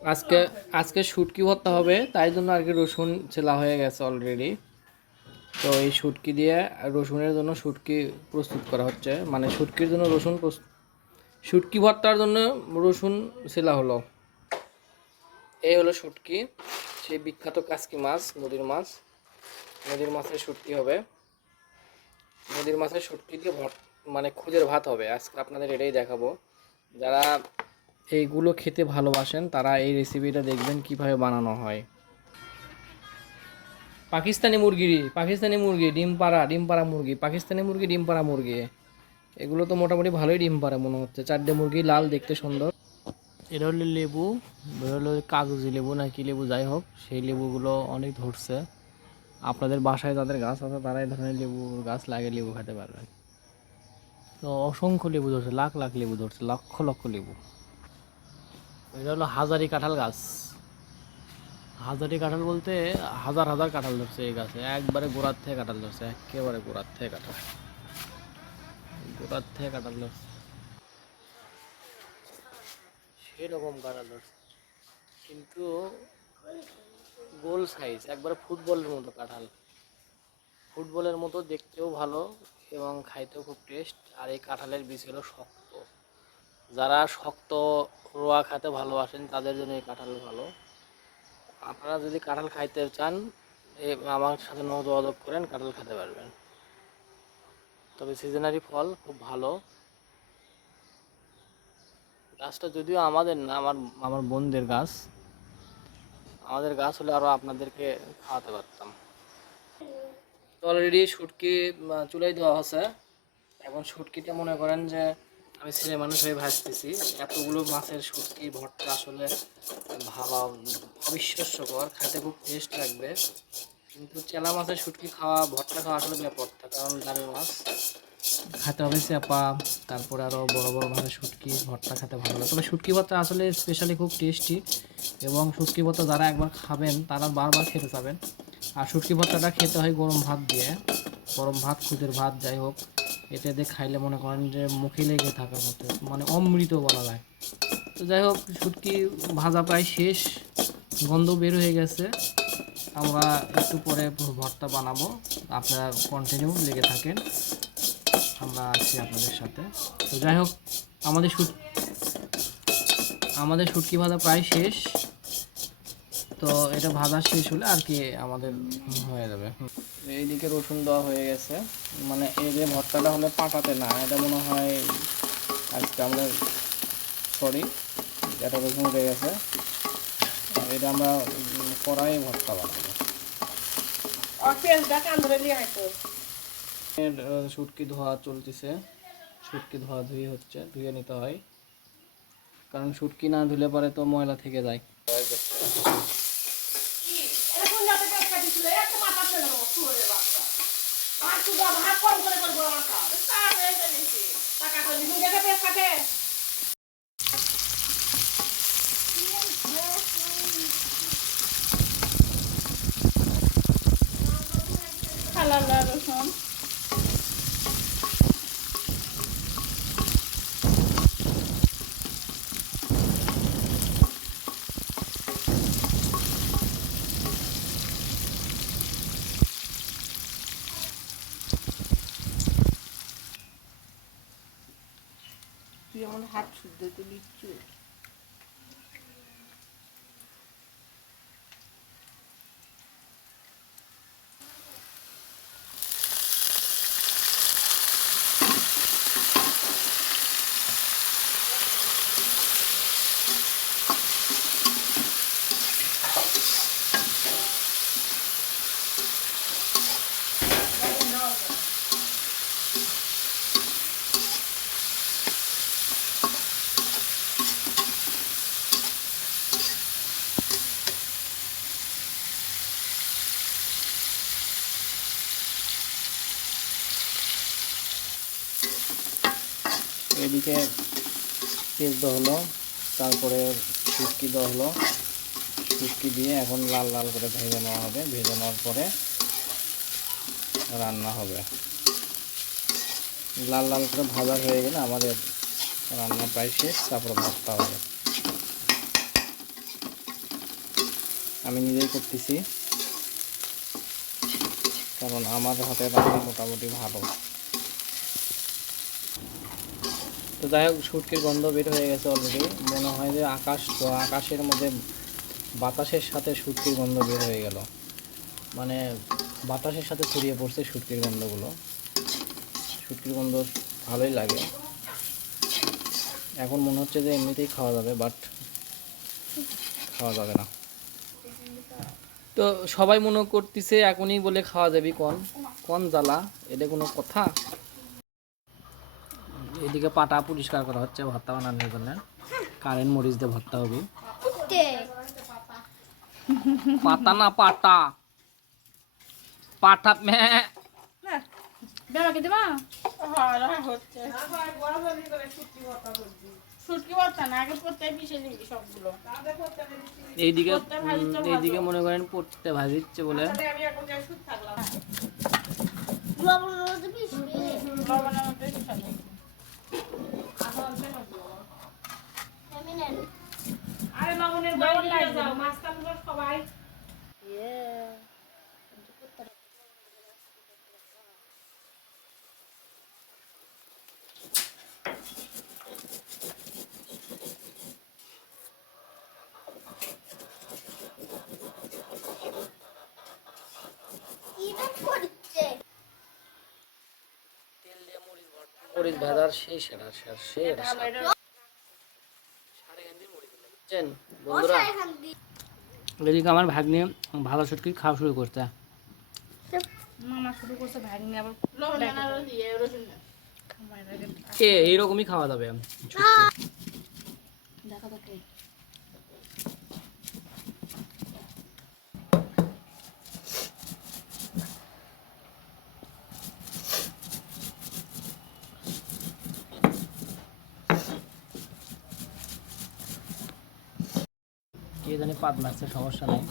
আজকে আজকে শুটকি ভর্তা হবে, তাই জন্য আর কি রসুন ছেলা হয়ে গেছে অলরেডি। তো এই শুটকি দিয়ে রসুনের জন্য শুটকি প্রস্তুত করা হচ্ছে, মানে শুটকির জন্য শুটকি ভর্তার জন্য রসুন ছেলা হলো। এই হলো শুটকি, সেই বিখ্যাত কাসকি মাছ, নদীর মাছ। নদীর মাছের শুটকি হবে, নদীর মাছের শুটকি দিয়ে মানে খুদের ভাত হবে আজকে, আপনাদের এটাই দেখাবো। যারা এইগুলো খেতে ভালোবাসেন তারা এই রেসিপিটা দেখবেন কিভাবে বানানো হয়। পাকিস্তানি মুরগি, ডিম পাড়া মুরগি, পাকিস্তানি মুরগি, ডিম পাড়া মুরগি। এগুলো তো মোটামুটি ভালোই ডিম পাড়ে মনে হচ্ছে, চারটে মুরগি, লাল, দেখতে সুন্দর। এটা হলো লেবু, এটা হলো কাগজি লেবু না কি লেবু, যাই হোক সেই লেবুগুলো অনেক ধরছে। আপনাদের বাসায় যাদের গাছ আছে তারা এই ধরনের লেবু গাছ লাগিয়ে লেবু খেতে পারবেন। তো অসংখ্য লেবু ধরছে, লাখ লাখ লেবু ধরছে, লক্ষ লক্ষ লেবু। এটা হলো হাজারি কাঁঠাল গাছ। হাজারি কাঁঠাল বলতে হাজার হাজার কাঁঠাল ধরছে এই গাছে, একবারে গোড়ার থেকে কাঁঠাল ধরছে, একেবারে গোড়ার থেকে কাঁঠাল, গোড়ার থেকে কাঁঠাল ধরছে, সেরকম কাঁঠাল ধরছে। কিন্তু গোল সাইজ, একবারে ফুটবলের মতো কাঁঠাল, ফুটবলের মতো দেখতেও ভালো এবং খাইতেও খুব টেস্ট। আর এই কাঁঠালের বীজ হলো শক্ত, যারা শক্ত রোয়া খেতে ভালোবাসেন তাদের জন্য এই কাঁঠাল ভালো। আপনারা যদি কাঁঠাল খাইতে চান আমার সাথে যোগাযোগ করেন, কাঁঠাল খেতে পারবেন। তবে সিজনারি ফল, খুব ভালো। গাছটা যদিও আমাদের না, আমার আমার বোনদের গাছ। আমাদের গাছ হলে আরও আপনাদেরকে খাওয়াতে পারতাম। তো অলরেডি শুটকি চুলাই দেওয়া আছে। এখন শুটকিটা মনে করেন যে আমি ছেলে মানুষ হয়ে ভাজতেছি। এতগুলো মাছের শুটকি ভর্তা আসলে ভাবা অবিশ্বাস্যকর, খেতে খুব টেস্ট লাগবে। কিন্তু চেলা মাছের শুটকি খাওয়া, ভর্তা খাওয়া আসলে বেপরতা, কারণ দামি মাছ খেতে হবে চাপা। তারপরে আরও বড় বড় মাছের শুটকি ভর্তা খেতে ভালো লাগে। তবে শুটকি ভর্তা আসলে স্পেশালি খুব টেস্টি, এবং শুটকি ভর্তা যারা একবার খাবেন তারা বারবার খেতে চাবেন। আর শুটকি ভর্তাটা খেতে হয় গরম ভাত দিয়ে, গরম ভাত, খুদের ভাত, যাই হোক। এটা দিয়ে খাইলে মনে করেন যে মুখে লেগে থাকার মতো, মানে অমৃত বলা যায়। তো যাই হোক, শুটকি ভাজা প্রায় শেষ, গন্ধ বের হয়ে গেছে। আমরা একটু পরে ভর্তা বানাবো, আপনারা কন্টিনিউ লেগে থাকেন, আমরা আছি আপনাদের সাথে। তো যাই হোক, আমাদের শুট আমাদের শুটকি ভাজা প্রায় শেষ। তো এটা ভাজা শেষ হলে আর কি আমাদের হয়ে যাবে। এইদিকে রসুন দেওয়া হয়ে গেছে, মানে এই যে ভর্তাটা হলে পাটাতে না, এটা মনে হয় আজকে আমরা, সরি, এটা রসুন উঠে গেছে। এটা আমরা কড়াই ভর্তা বানাবো। শুটকি ধোয়া চলতেছে, শুটকি ধোয়া ধুই হচ্ছে, ধুয়ে নিতে হয়, কারণ শুটকি না ধুলে পরে তো ময়লা থেকে যায়। রসুন তুই আমার হাত শুদ্ধ তো দিচ্ছু। এদিকে পেঁয়াজ দেওয়া হলো, তারপরে শুটকি দেওয়া হলো। শুটকি দিয়ে এখন লাল লাল করে ভেজে নেওয়া হবে, ভেজে নেওয়ার পরে রান্না হবে। লাল লাল করে ভাজা হয়ে গেলে আমাদের রান্না প্রায় শেষ, তারপরে ভর্তা হবে। আমি নিজেই করতেছি, কারণ আমার হাতে রান্না মোটামুটি ভালো। তো যাই হোক, শুটকির গন্ধ বের হয়ে গেছে অলরেডি। মনে হয় যে আকাশের মধ্যে বাতাসের সাথে শুটকির গন্ধ বের হয়ে গেল, মানে বাতাসের সাথে ছড়িয়ে পড়ছে শুটকির গন্ধগুলো। শুটকির গন্ধ ভালোই লাগে। এখন মনে হচ্ছে যে এমনিতেই খাওয়া যাবে, বাট খাওয়া যাবে না। তো সবাই মনে করতেছে এখনই বলে খাওয়া যাবে, কোন কোন জ্বালা, এটা কোনো কথা? এদিকে পাটা পরিষ্কার করা হচ্ছে ভর্তা বানানোর জন্য। কারেন্ট মরিচ দিয়ে ভর্তা হবে। পাতা না পাটা, পাটা বেড়াকে দেবা? হচ্ছে শুটকি ভর্তা না, আগে পড়তে পিছিয়ে দিবি সবগুলো। এইদিকে মনে করেন পড়তে ভাজিচ্ছে বলে আমি এখন শুট থাকলাম লবণের মধ্যে পিছবে। আরে লবণের বাইরে যাও, মাছটা সবাই মরিচ ভাজার সেই সেরা বুঝছেন বন্ধুরা। এদিকে আমার ভাগ্নে ভালো শুটকি খাওয়া শুরু করতে। মামা শুরু করছে ভাগ্নি আবার এইরকমই খাওয়া যাবে দেখা দেখে। কে জানি পাত মারছে, সমস্যা নাই।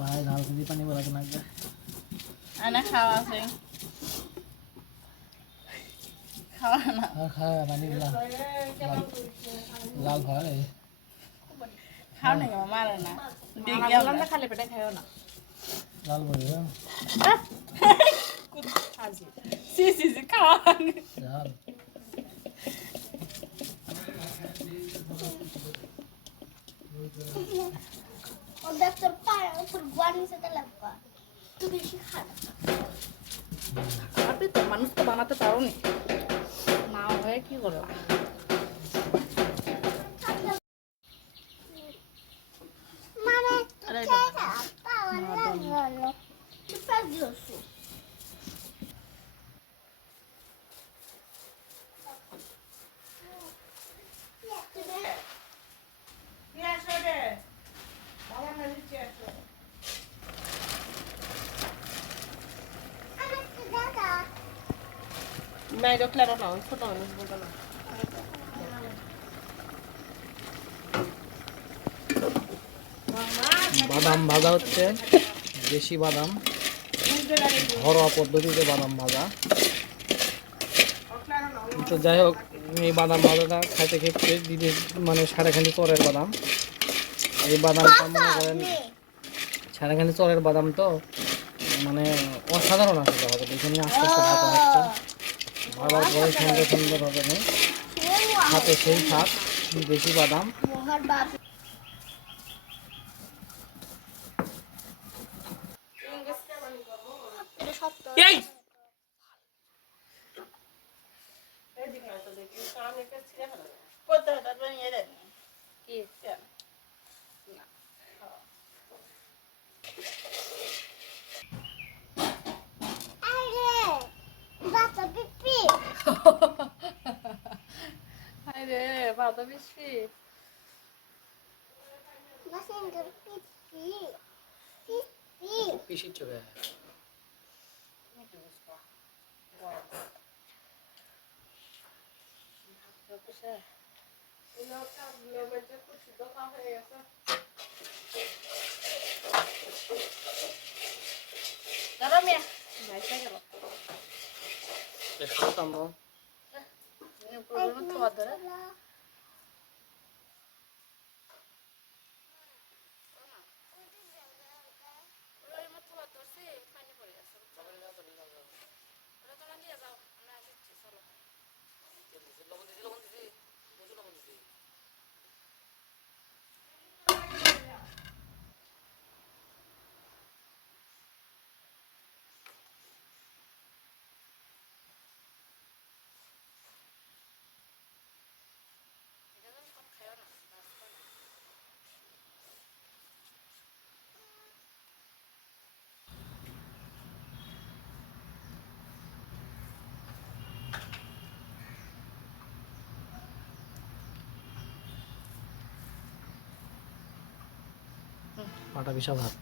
ভাই ঝাল খুঁজি পানি বলা লাগবে। আনা খাওয়া আছে, খাওয়া না খাওয়া পানি লাল হয় খাও না মারে না খালি পেটে খাও না লাল বলি সি সি সি খাওয়া ঝাল মানুষ তো বানাতে পারো নি, মা হয়ে কি করলাম? Meglio claro no, ছোট মানুষ বলতো না। বাদাম ভাজা হচ্ছে, দেশি বাদাম, ঘরোয়া পদ্ধতিতে বাদাম ভাজা। তো যাই হোক, এই বাদাম ভাজাটা খাইতে খেতে দিদি মানে সারাখানি চরের বাদাম। এই বাদামটা মনে করেন সারাখানি চরের বাদাম, তো মানে অসাধারণ আসলে হবে। এখানে আস্তে আস্তে ভাজা হচ্ছে, ভাবার পরে সুন্দর সুন্দর হবে না হাতে সেই স্বাদ, দেশি বাদাম। এই আরে বাবা বেশি পিসি চলে দাঁড়া মিয়া সম্ভব পাটা বিশাল হাত